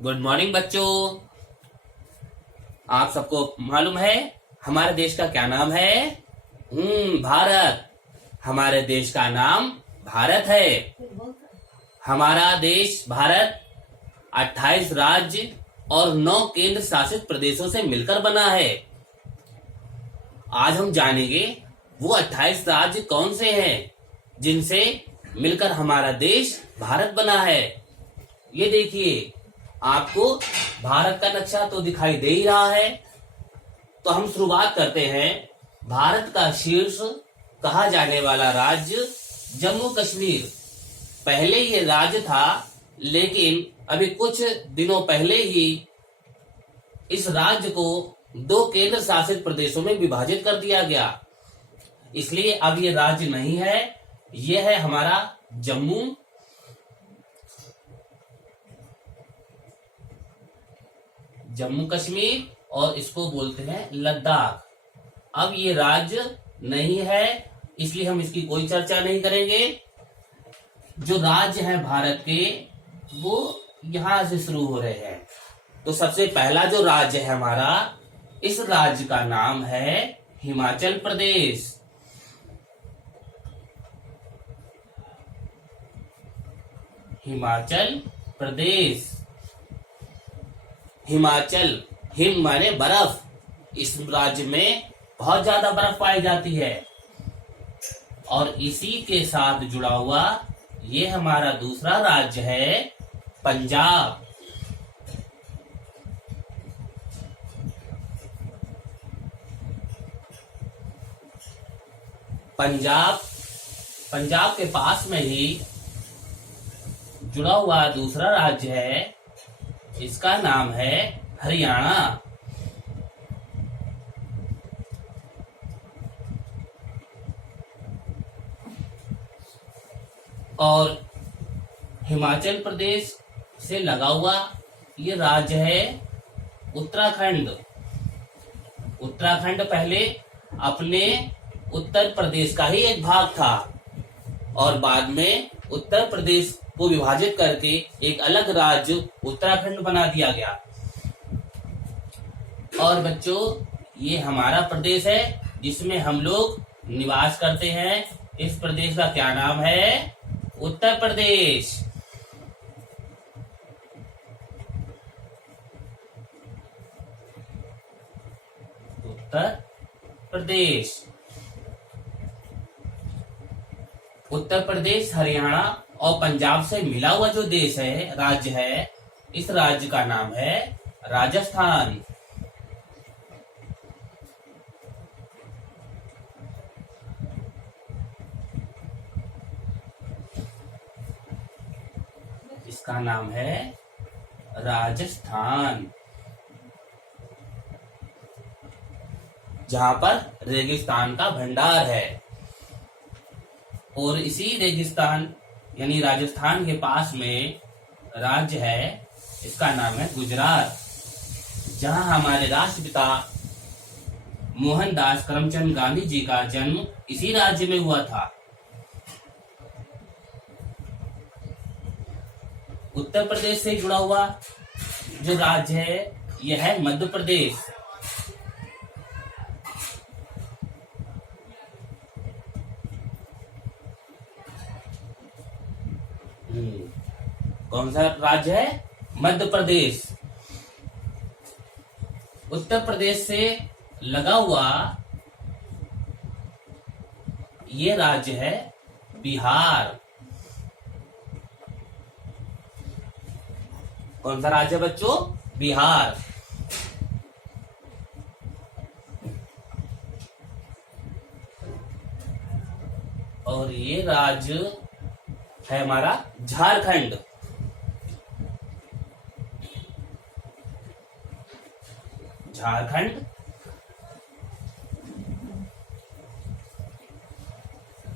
Good morning बच्चों। आप सबको मालूम है हमारे देश का क्या नाम है? भारत। हमारे देश का नाम भारत है। हमारा देश भारत 28 राज्य और 9 केंद्र शासित प्रदेशों से मिलकर बना है। आज हम जानेंगे वो 28 राज्य कौन से हैं जिनसे मिलकर हमारा देश भारत बना है। ये देखिए, आपको भारत का नक्शा तो दिखाई दे ही रहा है। तो हम शुरुआत करते हैं। भारत का शीर्ष कहा जाने वाला राज्य जम्मू कश्मीर। पहले ये राज्य था, लेकिन अभी कुछ दिनों पहले ही इस राज्य को 2 केंद्र शासित प्रदेशों में विभाजित कर दिया गया। इसलिए अब ये राज्य नहीं है, ये है हमारा जम्मू कश्मीर, और इसको बोलते हैं लद्दाख। अब ये राज्य नहीं है, इसलिए हम इसकी कोई चर्चा नहीं करेंगे। जो राज्य हैं भारत के, वो यहां से शुरू हो रहे हैं। तो सबसे पहला जो राज्य है हमारा, इस राज्य का नाम है हिमाचल प्रदेश। हिमाचल प्रदेश। हिमाचल, हिम माने बर्फ। इस राज्य में बहुत ज्यादा बर्फ पाई जाती है। और इसी के साथ जुड़ा हुआ ये हमारा दूसरा राज्य है पंजाब। पंजाब के पास में ही जुड़ा हुआ दूसरा राज्य है, इसका नाम है हरियाणा। और हिमाचल प्रदेश से लगा हुआ ये राज्य है उत्तराखंड। उत्तराखंड पहले अपने उत्तर प्रदेश का ही एक भाग था, और बाद में उत्तर प्रदेश को विभाजित करके एक अलग राज्य उत्तराखंड बना दिया गया। और बच्चों, ये हमारा प्रदेश है जिसमें हम लोग निवास करते हैं। इस प्रदेश का क्या नाम है? उत्तर प्रदेश। उत्तर प्रदेश। उत्तर प्रदेश, हरियाणा और पंजाब से मिला हुआ जो देश है, राज्य है, इस राज्य का नाम है राजस्थान। इसका नाम है राजस्थान, जहां पर रेगिस्तान का भंडार है। और इसी रेगिस्तान यानी राजस्थान के पास में राज्य है, इसका नाम है गुजरात, जहां हमारे राष्ट्रपिता मोहनदास करमचंद गांधी जी का जन्म इसी राज्य में हुआ था। उत्तर प्रदेश से जुड़ा हुआ जो राज्य है, यह है मध्य प्रदेश। कौन सा राज्य है? मध्य प्रदेश। उत्तर प्रदेश से लगा हुआ ये राज्य है बिहार। कौन सा राज्य है बच्चों? बिहार। और ये राज्य है हमारा झारखंड। झारखंड।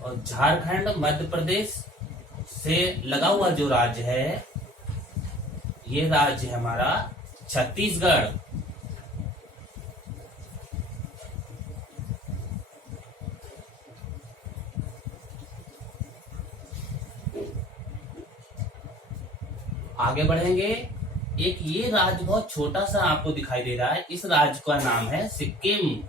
और झारखंड मध्य प्रदेश से लगा हुआ जो राज्य है, ये राज्य है हमारा छत्तीसगढ़। आगे बढ़ेंगे एक ये राज्य बहुत छोटा सा आपको दिखाई दे रहा है, इस राज्य का नाम है सिक्किम।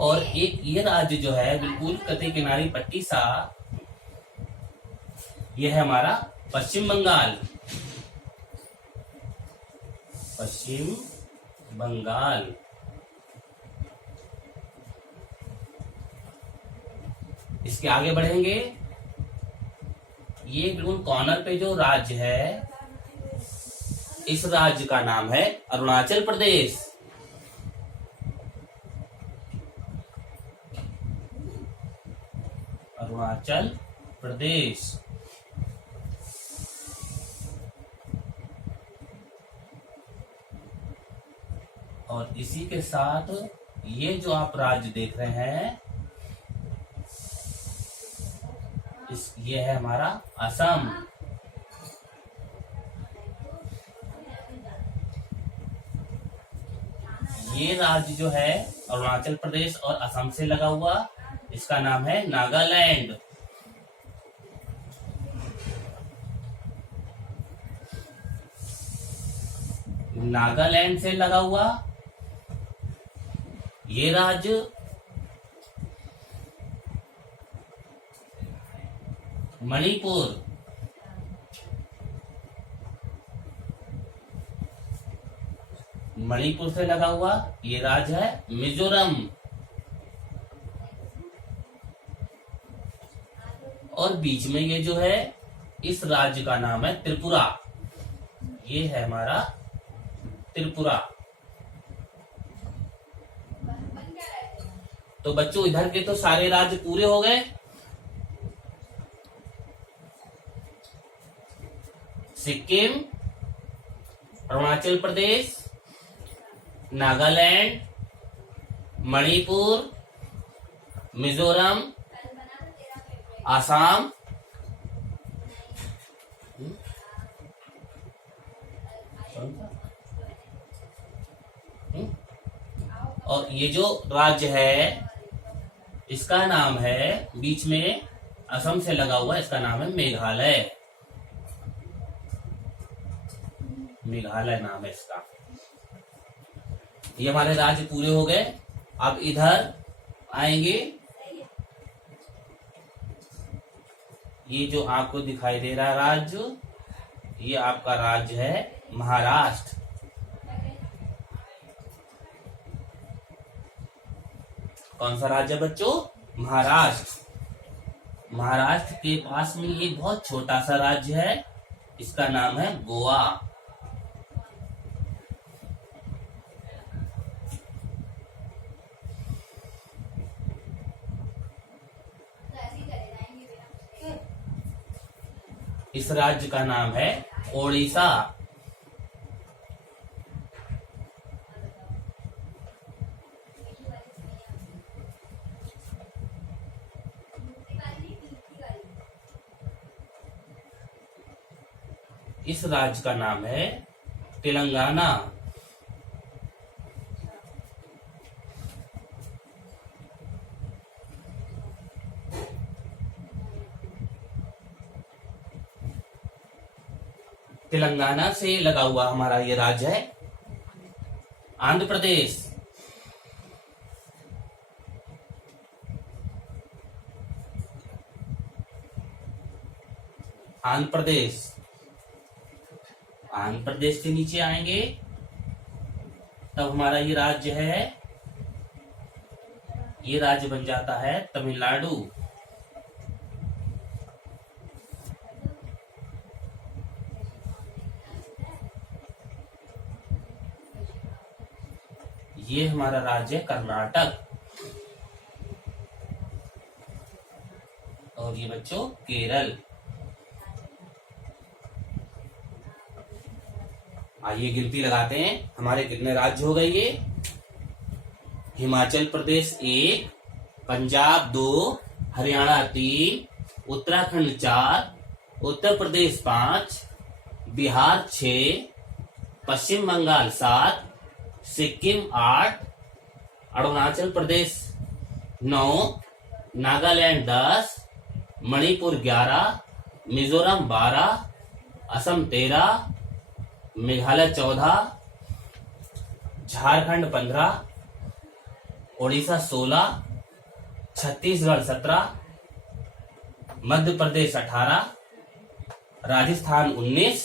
और एक ये राज्य जो है बिल्कुल कटे किनारी पट्टी सा, ये है हमारा पश्चिम बंगाल। पश्चिम बंगाल। इसके आगे बढ़ेंगे, ये बिल्कुल कॉर्नर पे जो राज्य है, इस राज्य का नाम है अरुणाचल प्रदेश। अरुणाचल प्रदेश। और इसी के साथ ये जो आप राज्य देख रहे हैं, ये है हमारा असम। ये राज्य जो है अरुणाचल प्रदेश और असम से लगा हुआ, इसका नाम है नागालैंड। नागालैंड से लगा हुआ ये राज्य मणिपुर। मणिपुर से लगा हुआ ये राज्य है मिजोरम। और बीच में ये जो है, इस राज्य का नाम है त्रिपुरा। ये है हमारा त्रिपुरा। तो बच्चों, इधर के तो सारे राज्य पूरे हो गए। सिक्किम, अरुणाचल प्रदेश, नागालैंड, मणिपुर, मिजोरम, आसाम, और ये जो राज्य है इसका नाम है, बीच में असम से लगा हुआ, इसका नाम है मेघालय। मेघालय नाम है इसका। ये हमारे राज्य पूरे हो गए। अब इधर आएंगे, ये जो आपको दिखाई दे रहा राज्य, ये आपका राज्य है महाराष्ट्र। कौन सा राज्य बच्चों? महाराष्ट्र। महाराष्ट्र के पास में एक बहुत छोटा सा राज्य है, इसका नाम है गोवा। इस राज्य का नाम है ओडिशा। इस राज्य का नाम है तेलंगाना। तेलंगाना से लगा हुआ हमारा ये राज्य है आंध्र प्रदेश। आंध्र प्रदेश। आंध्र प्रदेश से नीचे आएंगे तब हमारा ये राज्य है, ये राज्य बन जाता है तमिलनाडु। ये हमारा राज्य है कर्नाटक। और ये बच्चों केरल। आइए गिनती लगाते हैं, हमारे कितने राज्य हो गए ये। हिमाचल प्रदेश 1, पंजाब 2, हरियाणा 3, उत्तराखंड 4, उत्तर प्रदेश 5, बिहार 6, पश्चिम बंगाल 7, सिक्किम 8, अरुणाचल प्रदेश 9, नागालैंड 10, मणिपुर 11, मिजोरम 12, असम 13, मेघालय 14, झारखंड 15, ओडिशा 16, छत्तीसगढ़ 17, मध्य प्रदेश 18, राजस्थान 19,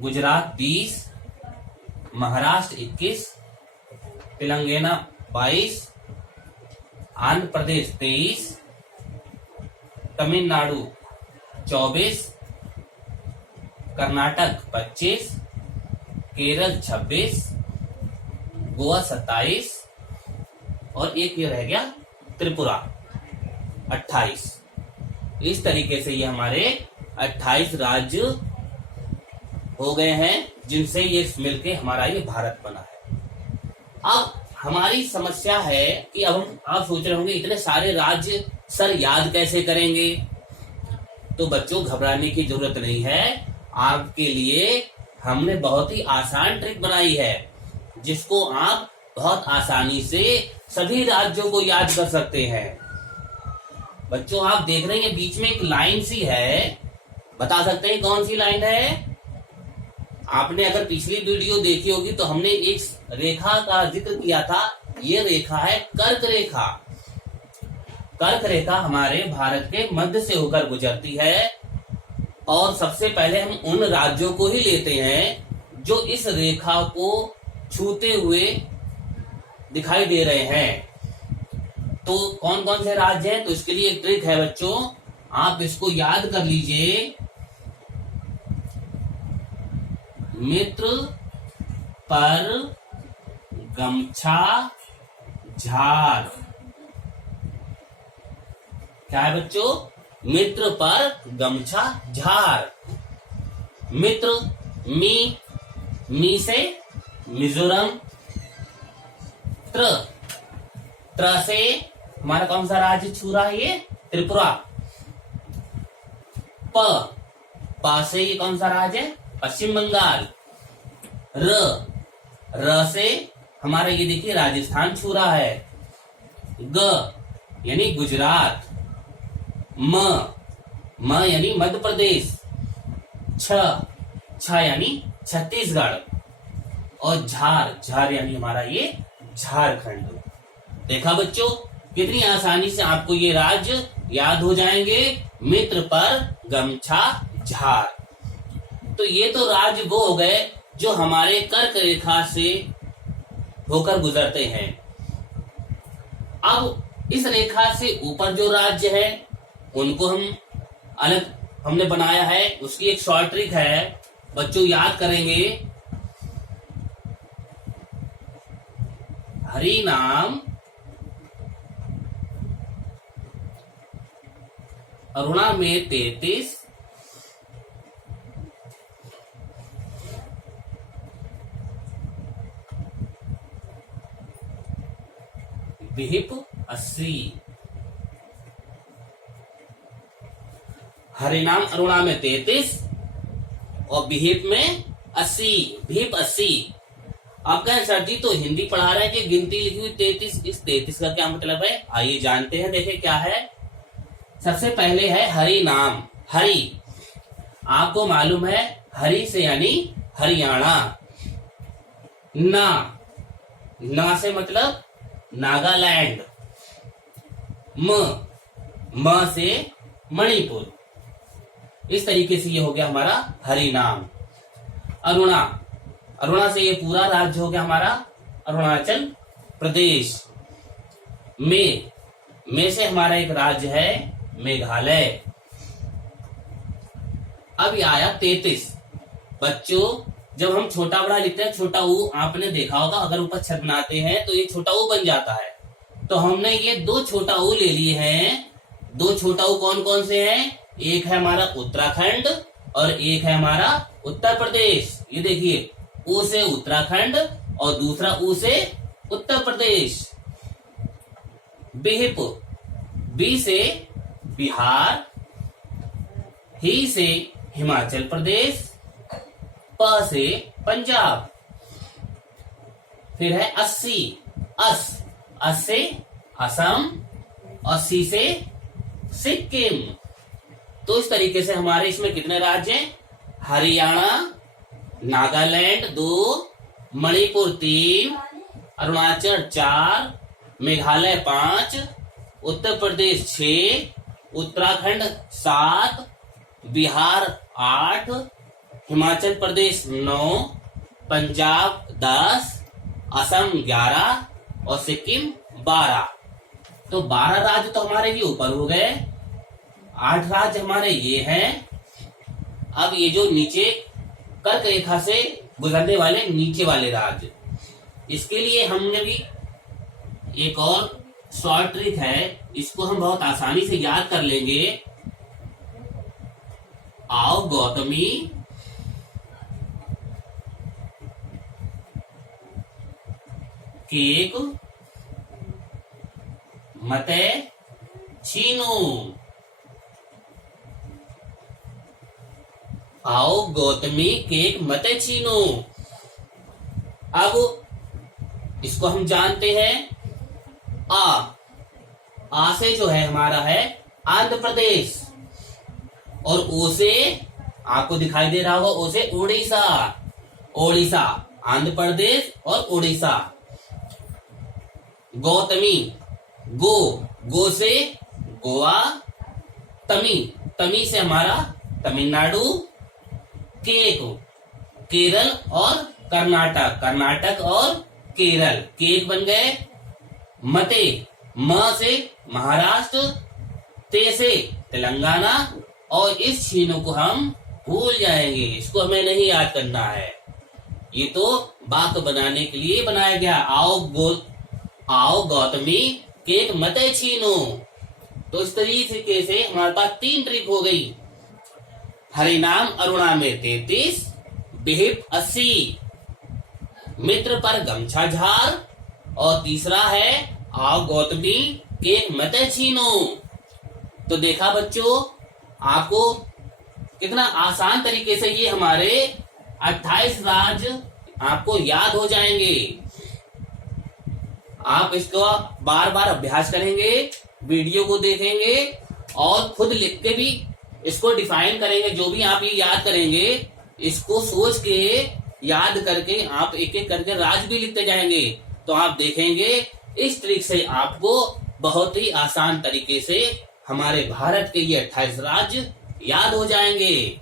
गुजरात 20, महाराष्ट्र 21, तेलंगाना 22, आंध्र प्रदेश 23, तमिलनाडु 24, कर्नाटक 25, केरल 26, गोवा 27 और एक ये रह गया त्रिपुरा 28। इस तरीके से ये हमारे 28 राज्य हो गए हैं जिनसे ये मिलके हमारा ये भारत बना है। अब हमारी समस्या है कि अब आप सोच रहे होंगे इतने सारे राज्य सर याद कैसे करेंगे। तो बच्चों घबराने की जरूरत नहीं है, आपके लिए हमने बहुत ही आसान ट्रिक बनाई है जिसको आप बहुत आसानी से सभी राज्यों को याद कर सकते हैं। बच्चों आप देख रहे हैं बीच में एक लाइन सी है, बता सकते हैं कौन सी लाइन है? आपने अगर पिछली वीडियो देखी होगी तो हमने एक रेखा का जिक्र किया था, ये रेखा है कर्क रेखा। कर्क रेखा हमारे भारत के मध्य से होकर गुजरती है और सबसे पहले हम उन राज्यों को ही लेते हैं जो इस रेखा को छूते हुए दिखाई दे रहे हैं। तो कौन कौन से राज्य हैं? तो इसके लिए एक ट्रिक है बच्चों, आप इसको याद कर लीजिए। मित्र पर गमछा झार। क्या है बच्चों? मित्र पर गमछा झार। मित्र मी से मिजोरम, त्र से हमारा कौन सा राज्य छू रहा है? ये त्रिपुरा। प से ये कौन सा राज्य है? पश्चिम बंगाल। र से हमारा ये देखिए राजस्थान छू रहा है। ग यानी गुजरात। म यानी मध्य प्रदेश। छ यानी छत्तीसगढ़। और झार यानी हमारा ये झारखंड। देखा बच्चों कितनी आसानी से आपको ये राज्य याद हो जाएंगे। मित्र पर गमछा झार। तो ये तो राज्य वो हो गए जो हमारे कर्क रेखा से होकर गुजरते हैं। अब इस रेखा से ऊपर जो राज्य है उनको हम अलग हमने बनाया है, उसकी एक शॉर्ट ट्रिक है बच्चों, याद करेंगे। हरिनाम, अरुणा में 33, विहिप 80। हरिनाम अरुणा में 33 और विहिप में 80। विहिप 80। आप कहें सर जी तो हिंदी पढ़ा रहे हैं कि गिनती लिखी हुई 33, इस 33 का क्या मतलब है? आइए जानते हैं। देखें क्या है। सबसे पहले है हरि नाम। हरि आपको मालूम है हरि से यानी हरियाणा। ना से मतलब नागालैंड। म से मणिपुर। इस तरीके से ये हो गया हमारा हरि नाम। अरुणा से ये पूरा राज्य हो गया हमारा अरुणाचल प्रदेश। में से हमारा एक राज्य है मेघालय। अब ये आया 33। बच्चों जब हम छोटा बड़ा लिखते हैं, छोटा ऊ आपने देखा होगा, अगर ऊपर छत बनाते हैं तो ये छोटा ऊ बन जाता है। तो हमने ये 2 छोटा ऊ ले लिए हैं। 2 छोटा ऊ कौन कौन से हैं? एक है हमारा उत्तराखंड और एक है हमारा उत्तर प्रदेश। ये देखिए, ऊ से उत्तराखंड और दूसरा ऊ से उत्तर प्रदेश। बिहिप, बी से बिहार, ही से हिमाचल प्रदेश, प से पंजाब। फिर है 80, अस से असम और सी से सिक्किम। तो इस तरीके से हमारे इसमें कितने राज्य हैं? हरियाणा, नागालैंड 2, मणिपुर 3, अरुणाचल 4, मेघालय 5, उत्तर प्रदेश 6, उत्तराखंड 7, बिहार 8, हिमाचल प्रदेश 9, पंजाब 10, असम 11 और सिक्किम 12। तो 12 राज्य तो हमारे ये ऊपर हो गए, 8 राज्य हमारे ये हैं। अब ये जो नीचे कर्क रेखा से गुजरने वाले नीचे वाले राज्य, इसके लिए हमने भी एक और शॉर्ट ट्रिक है, इसको हम बहुत आसानी से याद कर लेंगे। आओ गौतमी, केक मते छीनो। आओ गौतमी, केक मते छीनो। अब इसको हम जानते हैं आ से जो है हमारा है आंध्र प्रदेश, और ओ से आपको दिखाई दे रहा होगा, ओ से उड़ीसा। ओडिशा, आंध्र प्रदेश और उड़ीसा। गौतमी, गो से गोवा, तमी से हमारा तमिलनाडु, केक केरल और कर्नाटक और केरल, केक बन गए। मते, म से महाराष्ट्र, ते से तेलंगाना, और इस छीनो को हम भूल जाएंगे, इसको हमें नहीं याद करना है, ये तो वाक्य बनाने के लिए बनाया गया। आओ गौतमी, केक मते छीनो। तो इस तरीके से हमारे पास 3 ट्रिक हो गई। हरिनाम अरुणा में 33, बिहिप 80, मित्र पर गमछा झार, और तीसरा है आओ गौतमी, केक मते छीनो। तो देखा बच्चों, आपको कितना आसान तरीके से ये हमारे 28 राज्य आपको याद हो जाएंगे। आप इसको बार बार अभ्यास करेंगे, वीडियो को देखेंगे और खुद लिख के भी इसको डिफाइन करेंगे। जो भी आप ये याद करेंगे, इसको सोच के याद करके आप एक एक करके राज्य भी लिखते जाएंगे, तो आप देखेंगे इस ट्रिक से आपको बहुत ही आसान तरीके से हमारे भारत के ये 28 राज्य याद हो जाएंगे।